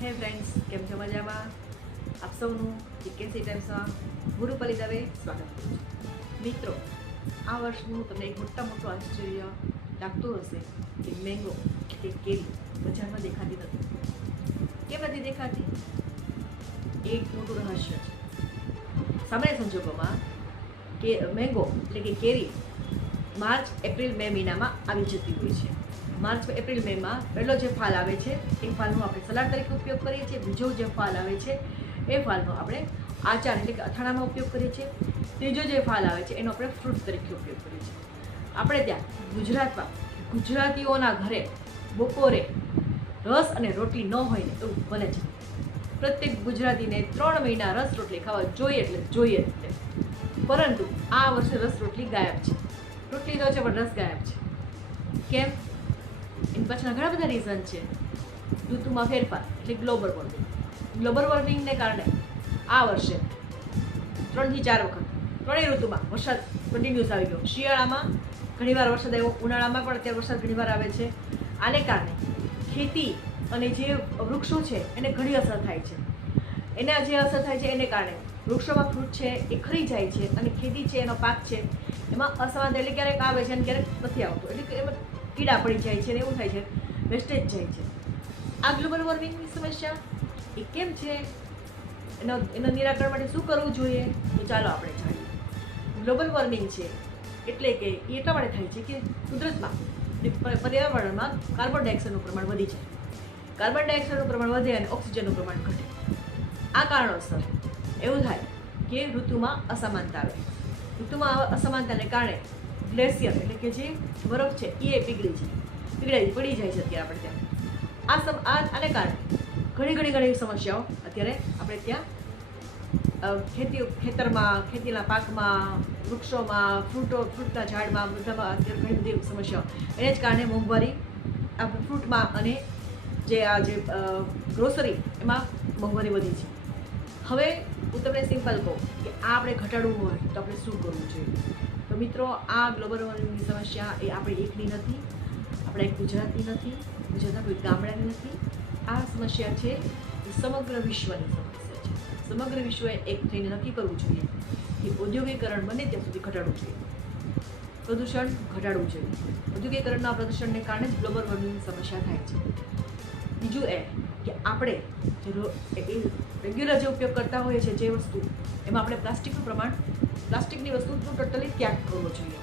હે ફ્રેન્ડ્સ, કેમ છો? મજામાં? આપ સૌનું જીકેસી ટાઈમ્સમાં ગુરુપલી દવે સ્વાગત કરું છું. મિત્રો, આ વર્ષનું તમને એક મોટું આશ્ચર્ય લાગતું હશે કે મેંગો કે કેરી બજારમાં દેખાતી નથી. કેમ નથી દેખાતી? એક મોટું રહસ્ય છે. સામાન્ય સંજોગોમાં કે મેંગો એટલે કે કેરી માર્ચ, એપ્રિલ, મે મહિનામાં આવી જતી હોય છે. માર્ચ, એપ્રિલ, મેમાં પહેલો જે ફાલ આવે છે એ ફાલનો આપણે સલાડ તરીકે ઉપયોગ કરીએ છીએ. બીજો જે ફાલ આવે છે એ ફાલનો આપણે આચાર એટલે કે અથાણામાં ઉપયોગ કરીએ છીએ. ત્રીજો જે ફાલ આવે છે એનો આપણે ફ્રૂટ તરીકે ઉપયોગ કરીએ છીએ. આપણે ત્યાં ગુજરાતમાં ગુજરાતીઓના ઘરે બપોરે રસ અને રોટલી ન હોય ને એવું બને છે. પ્રત્યેક ગુજરાતીને 3 મહિના રસ રોટલી ખાવા જોઈએ એટલે જોઈએ એટલે. પરંતુ આ વર્ષે રસ રોટલી ગાયબ છે. રોટલી તો છે પણ રસ ગાયબ છે. કેમ? એની પાછળના ઘણા બધા રીઝન છે. ઋતુમાં ફેરફાર એટલે ગ્લોબલ વોર્મિંગ. ગ્લોબલ વોર્મિંગને કારણે આ વર્ષે 3 થી 4 વખત ત્રણેય ઋતુમાં વરસાદ કન્ટિન્યુઅસ આવી ગયો. શિયાળામાં ઘણીવાર વરસાદ આવ્યો, ઉનાળામાં પણ અત્યારે વરસાદ ઘણીવાર આવે છે. આને કારણે ખેતી અને જે વૃક્ષો છે એને ઘણી અસર થાય છે. એના જે અસર થાય છે એને કારણે વૃક્ષોમાં ફ્રૂટ છે એ ખરી જાય છે અને ખેતી છે એનો પાક છે એમાં અસમાનતા એટલે ક્યારેક આવે છે અને ક્યારેક નથી આવતો. એટલે કે એમાં કીડા પડી જાય છે અને એવું થાય છે, વેસ્ટેજ જાય છે. આ ગ્લોબલ વોર્મિંગની સમસ્યા એ કેમ છે, એના નિરાકરણ માટે શું કરવું જોઈએ, તો ચાલો આપણે જાણીએ. ગ્લોબલ વોર્મિંગ છે એટલે કે એ એટલા માટે થાય છે કે કુદરતમાં પર્યાવરણમાં કાર્બન ડાયોક્સાઇડનું પ્રમાણ વધી જાય. કાર્બન ડાયોક્સાઇડનું પ્રમાણ વધે અને ઓક્સિજનનું પ્રમાણ ઘટે. આ કારણોસર એવું થાય કે ઋતુમાં અસમાનતા આવે. ઋતુમાં અસમાનતાને કારણે ગ્લેશિયર એટલે કે જે બરફ છે એ પડી જાય છે અત્યારે આપણે ત્યાં. આને કારણે ઘણી સમસ્યાઓ અત્યારે આપણે ત્યાં ખેતરમાં, ખેતીના પાકમાં, વૃક્ષોમાં, ફ્રૂટના ઝાડમાં બધામાં અત્યારે ઘણી બધી સમસ્યાઓ. એને જ કારણે મોંઘવારી આ ફ્રૂટમાં અને જે ગ્રોસરી એમાં મોંઘવારી વધી છે. હવે હું તમને સિમ્પલ કહું કે આ આપણે ઘટાડવું હોય તો આપણે શું કરવું જોઈએ. તો મિત્રો, આ ગ્લોબલ વોર્મિંગની સમસ્યા એ આપણી એકની નથી, આપણે એક ગુજરાતની નથી, ગુજરાતના કોઈ ગામડાની નથી. આ સમસ્યા છે એ સમગ્ર વિશ્વની સમસ્યા છે. સમગ્ર વિશ્વએ એક થઈને નક્કી કરવું જોઈએ કે ઔદ્યોગિકરણ બને ત્યાં સુધી ઘટાડવું જોઈએ, પ્રદૂષણ ઘટાડવું જોઈએ. ઔદ્યોગિકરણના પ્રદૂષણને કારણે જ ગ્લોબલ વોર્મિંગની સમસ્યા થાય છે. બીજું એ કે આપણે જે રેગ્યુલર જે ઉપયોગ કરતા હોઈએ છીએ જે વસ્તુ, એમાં આપણે પ્લાસ્ટિકની વસ્તુનો ટોટલી ત્યાગ કરવો જોઈએ.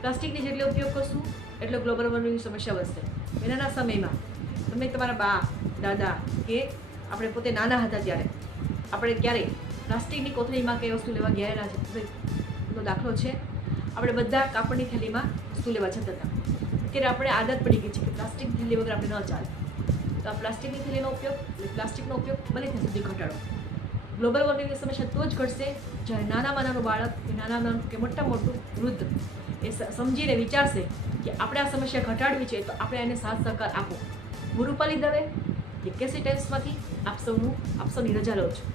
પ્લાસ્ટિકની જેટલો ઉપયોગ કરશું એટલો ગ્લોબલ વોર્મિંગની સમસ્યા વધશે. પહેલાંના સમયમાં તમે તમારા બા, દાદા કે આપણે પોતે નાના હતા ત્યારે આપણે ક્યારેય પ્લાસ્ટિકની કોથળીમાં કઈ વસ્તુ લેવા ગયેલા છે એનો દાખલો છે. આપણે બધા કાપડની થેલીમાં વસ્તુ લેવા જતા હતા. અત્યારે આપણે આદત પડી ગઈ છે કે પ્લાસ્ટિકની થેલી વગર આપણે ન ચાલે. તો આ પ્લાસ્ટિકની થેલીનો ઉપયોગ એટલે પ્લાસ્ટિકનો ઉપયોગ બને ત્યાં સુધી ઘટાડો. ગ્લોબલ વોર્મિંગની સમસ્યા તો જ ઘટશે જ્યારે નાનામાં નાનું બાળક કે નાનું કે મોટું વૃદ્ધ એ સમજીને વિચારશે કે આપણે આ સમસ્યા ઘટાડવી છે તો આપણે એને સાથ સહકાર આપો. ગુરુપલી દવે જીકેસી ટાઈમ્સમાંથી આપ સૌની રજા લઉં છું.